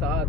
7,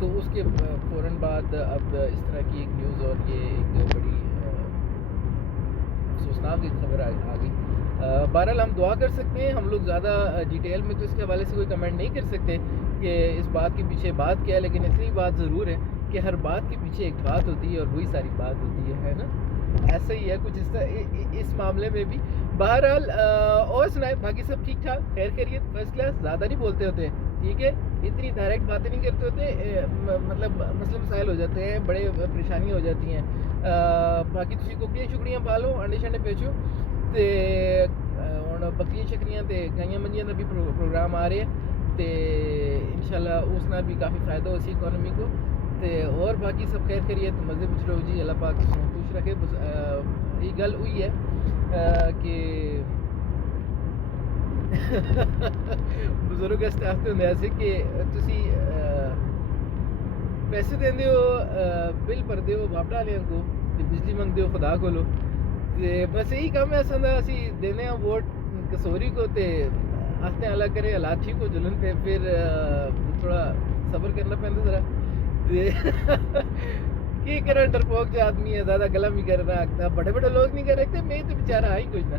تو اس کے فوراً بعد اب اس طرح کی ایک نیوز اور یہ ایک بڑی افسوسناک ایک خبر آ گئی. بہرحال ہم دعا کر سکتے ہیں, ہم لوگ زیادہ ڈیٹیل میں تو اس کے حوالے سے کوئی کمنٹ نہیں کر سکتے کہ اس بات کے پیچھے بات کیا ہے, لیکن اتنی بات ضرور ہے کہ ہر بات کے پیچھے ایک بات ہوتی ہے اور وہی ساری بات ہوتی ہے نا. ایسا ہی ہے کچھ اس معاملے میں بھی. بہرحال اور سنائے, باقی سب ٹھیک ٹھاک, خیر خیریت, فرسٹ کلاس, زیادہ نہیں بولتے ہوتے, ٹھیک ہے, اتنی ڈائریکٹ باتیں نہیں کرتے ہوتے, مطلب مسئلے مسائل ہو جاتے ہیں, بڑے پریشانی ہو جاتی ہیں. باقی تسی کوکڑیاں شکڑیاں پالو, انڈے شنڈے بیچو تے ہن بکریاں شکریاں تے گائیاں منجیاں دا بھی پروگرام آ رہے ہیں تے انشاءاللہ اس نال بھی کافی فائدہ ہو سی اکانومی کو. تے اور باقی سب خیر خیریت, مزے پوچھ رہو جی, اللہ پاک خوش رکھے. بس یہ گل ہوئی ہے کہ بزرگ اس واسطے ہوندے ایسے کہ تسی پیسے دیندے ہو, بل بھردے ہو باپ ڈالیاں کو, تے بجلی منگدے ہو خدا کولو, تے بس یہی کام ہے اساں دا. اسی دینے ہاں ووٹ کسوری کو, تے آستے اللہ کرے حالات ٹھیک ہو جلن, تے پھر تھوڑا صبر کرنا پیندا ذرا. کی کرا, ڈرپوک جو آدمی ہے, زیادہ گلا بھی کرنا آگتا, بڑے بڑے لوگ نہیں کر رکھتے, میں تو بیچارہ آئی کچھ نہ.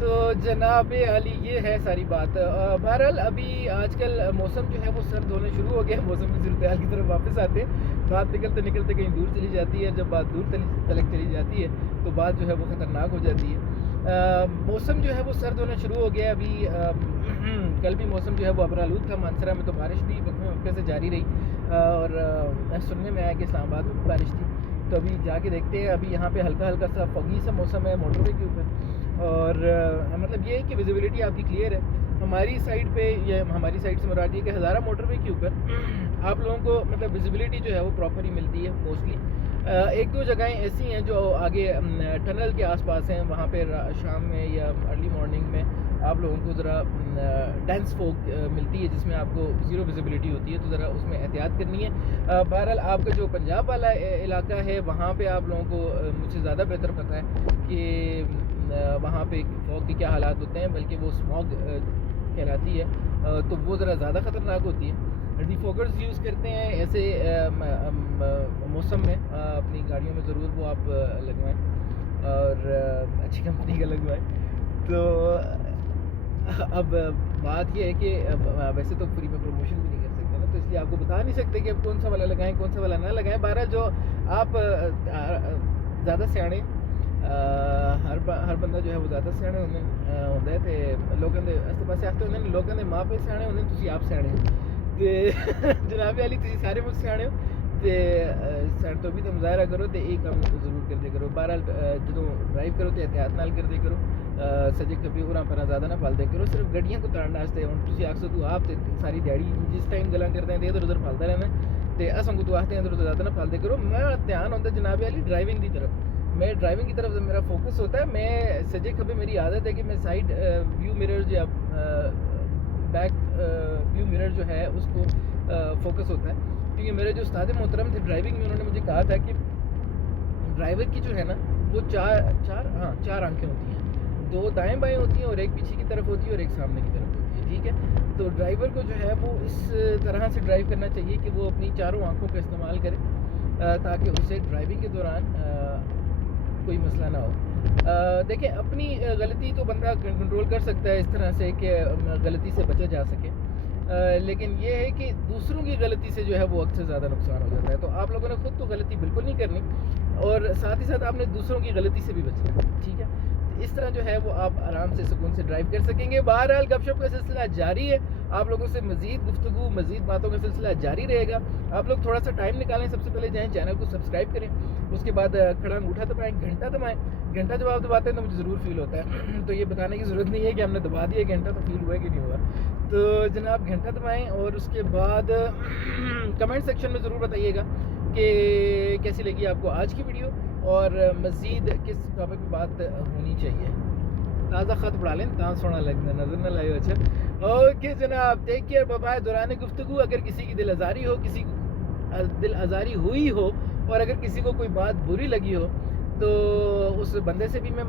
تو جناب علی یہ ہے ساری بات. بہرحال ابھی آج کل موسم جو ہے وہ سرد ہونے شروع ہو گیا, موسم کی صورتحال کی طرف واپس آتے ہیں. بات نکلتے نکلتے کہیں دور چلی جاتی ہے, جب بات دور تلک چلی جاتی ہے تو بات جو ہے وہ خطرناک ہو جاتی ہے. موسم جو ہے وہ سرد ہونا شروع ہو گیا. ابھی کل بھی موسم جو ہے وہ ابرآلود تھا, مانسرا میں تو بارش بھی وقفے وقفے سے جاری رہی, اور سننے میں آیا کہ اسلام آباد میں بھی بارش تھی. تو ابھی جا کے دیکھتے ہیں. ابھی یہاں پہ ہلکا ہلکا سا فوگی سا موسم ہے موٹر وے کے اوپر, اور مطلب یہ ہے کہ ویزیبلٹی آپ کی کلیئر ہے. ہماری سائڈ پہ, یہ ہماری سائڈ سے مراد یہ کہ ہزارہ موٹر وے کے اوپر آپ لوگوں کو مطلب ویزیبلٹی جو ہے وہ پراپر ہی ملتی ہے موسٹلی. ایک دو جگہیں ایسی ہیں جو آگے ٹنل کے آس پاس ہیں, وہاں پہ شام میں یا ارلی مارننگ میں آپ لوگوں کو ذرا ڈینس فوگ ملتی ہے, جس میں آپ کو زیرو ویزیبلٹی ہوتی ہے, تو ذرا اس میں احتیاط کرنی ہے. بہرحال آپ کا جو پنجاب والا علاقہ ہے وہاں پہ آپ لوگوں کو مجھ سے زیادہ بہتر پتہ ہے کہ وہاں پہ فوگ کے کیا حالات ہوتے ہیں, بلکہ وہ اسموگ کہلاتی ہے, تو وہ ذرا زیادہ خطرناک ہوتی ہے. ڈی فوگرز یوز کرتے ہیں ایسے موسم میں, اپنی گاڑیوں میں ضرور وہ آپ لگوائیں, اور اچھی کمپنی کا لگوائیں. تو اب بات یہ ہے کہ ویسے تو فری میں پروموشن بھی نہیں کر سکتے نا, تو اس لیے آپ کو بتا نہیں سکتے کہ اب کون سا والا لگائیں کون سا والا نہ لگائیں. بہرحال جو آپ زیادہ سیانے, ہر بندہ جو ہے وہ زیادہ سیانے ہوتا ہے, تو لوگوں کے آستے پاسے آتے ہوتے ہیں, لوگوں کے ماں پہ سیانے ہوتے ہیں, تسی آپ سیانے ہو. جناب علی تسی سارے مجھ سیانے ہو, تے سیانے تو بھی تو مظاہرہ کرو, تے ایک کام ضرور کر دے کرو. بہرحال جدو ڈرائیو کرو تو احتیاط نال کر دے کرو, سجے کبھی اُراں پراں زیادہ نہ پال دے کرو. صرف گڈیاں کو تارن واسطے ہن تسی آکھو تو آپ تے ساری دیہڑی جس ٹائم گلاں کردے ہیں ادھر ادھر پھالتا رہنا, تے اساں کو تو آختے ہیں ادھر ادھر زیادہ نہ پال دے کرو. میں دھیان ہوتا ہے جناب علی ڈرائیونگ کی طرف, میں ڈرائیونگ کی طرف میرا فوکس ہوتا ہے. میں سجے کبھی میری عادت ہے کہ میں سائڈ ویو مرر یا بیک ویو مرر جو ہے اس کو فوکس ہوتا ہے, کیونکہ میرے جو استاد محترم تھے ڈرائیونگ میں, انہوں نے مجھے کہا تھا کہ ڈرائیور کی جو ہے نا وہ چار آنکھیں ہوتی ہیں, دو دائیں بائیں ہوتی ہیں اور ایک پیچھے کی طرف ہوتی ہے اور ایک سامنے کی طرف ہوتی ہے, ٹھیک ہے. تو ڈرائیور کو جو ہے وہ اس طرح سے ڈرائیو کرنا چاہیے کہ وہ اپنی چاروں آنکھوں کا استعمال کرے, تاکہ اسے ڈرائیونگ کے دوران کوئی مسئلہ نہ ہو. دیکھیں اپنی غلطی تو بندہ کنٹرول کر سکتا ہے اس طرح سے کہ غلطی سے بچا جا سکے, لیکن یہ ہے کہ دوسروں کی غلطی سے جو ہے وہ وقت سے زیادہ نقصان ہو جاتا ہے. تو آپ لوگوں نے خود تو غلطی بالکل نہیں کرنی, اور ساتھ ہی ساتھ آپ نے دوسروں کی غلطی سے بھی بچنا, ٹھیک ہے. اس طرح جو ہے وہ آپ آرام سے سکون سے ڈرائیو کر سکیں گے. بہرحال گپ شپ کا سلسلہ جاری ہے, آپ لوگوں سے مزید گفتگو مزید باتوں کا سلسلہ جاری رہے گا. آپ لوگ تھوڑا سا ٹائم نکالیں, سب سے پہلے جائیں چینل کو سبسکرائب کریں, اس کے بعد کھڑا انگوٹھا دبائیں, گھنٹہ دبائیں. گھنٹہ جب آپ دباتے ہیں تو مجھے ضرور فیل ہوتا ہے, تو یہ بتانے کی ضرورت نہیں ہے کہ ہم نے دبا دیا گھنٹہ تو فیل ہوا ہے کہ نہیں ہوا. تو جناب گھنٹہ دبائیں, اور اس کے بعد کمنٹ سیکشن میں ضرور بتائیے گا کہ کیسی لگی آپ کو آج کی ویڈیو, اور مزید کس ٹاپک پہ بات ہونی چاہیے. تازہ خط پڑھا لیں, تاں سونا لگنا نظر نہ لائے. اچھا اوکے جناب, ٹیک کیئر, بائے بائے. دوران گفتگو اگر کسی کی دل آزاری ہو, کسی دل آزاری ہوئی ہو, اور اگر کسی کو کوئی بات بری لگی ہو, تو اس بندے سے بھی میں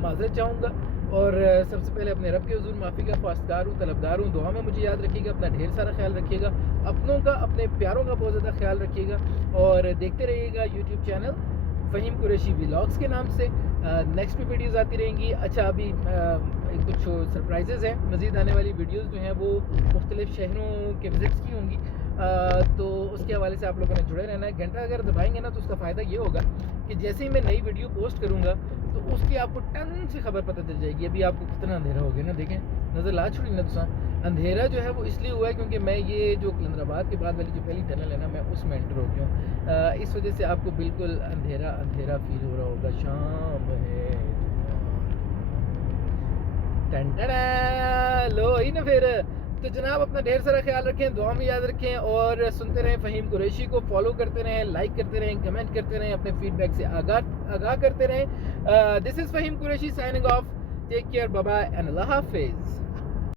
معذرت چاہوں گا. اور سب سے پہلے اپنے رب کے حضور معافی کا خواستگار ہوں، طلبگار ہوں. دعا میں مجھے یاد رکھیے گا، اپنا ڈھیر سارا خیال رکھیے گا، اپنوں کا اپنے پیاروں کا بہت زیادہ خیال رکھیے گا، اور دیکھتے رہیے گا YouTube channel Faheem Qureshi vlogs کے نام سے. نیکسٹ بھی ویڈیوز آتی رہیں گی. اچھا ابھی کچھ سرپرائزز ہیں، مزید آنے والی ویڈیوز جو ہیں وہ مختلف شہروں کے وزٹس کی ہوں گی، تو اس کے حوالے سے آپ لوگوں نے جڑے رہنا ہے. گھنٹہ اگر دبائیں گے نا تو اس کا فائدہ یہ ہوگا کہ جیسے ہی میں نئی ویڈیو پوسٹ کروں گا تو اس کی آپ کو ٹنگ سے خبر پتہ چل جائے گی. ابھی آپ کو کتنا اندھیرا ہو گیا نا، دیکھیں نظر لا چھوڑی نا تو اندھیرا جو ہے وہ اس لیے ہوا ہے کیونکہ میں یہ جو کلندر آباد کے بعد والی جو پہلی ٹنل ہے نا، میں اس میں انٹر ہو گیا ہوں. اس وجہ سے آپ کو بالکل اندھیرا اندھیرا فیل ہو رہا ہوگا. شام ہے ٹن ٹڑا لو ہی نا پھر. تو جناب اپنا ڈھیر سارا خیال رکھیں، دعا میں یاد رکھیں، اور سنتے رہیں فہیم قریشی کو، فالو کرتے رہیں، لائک کرتے رہیں، کمنٹ کرتے رہیں، اپنے فیڈ بیک سے آگاہ کرتے رہیں. This is Faheem Qureshi signing off. Take care, bye bye and اللہ حافظ.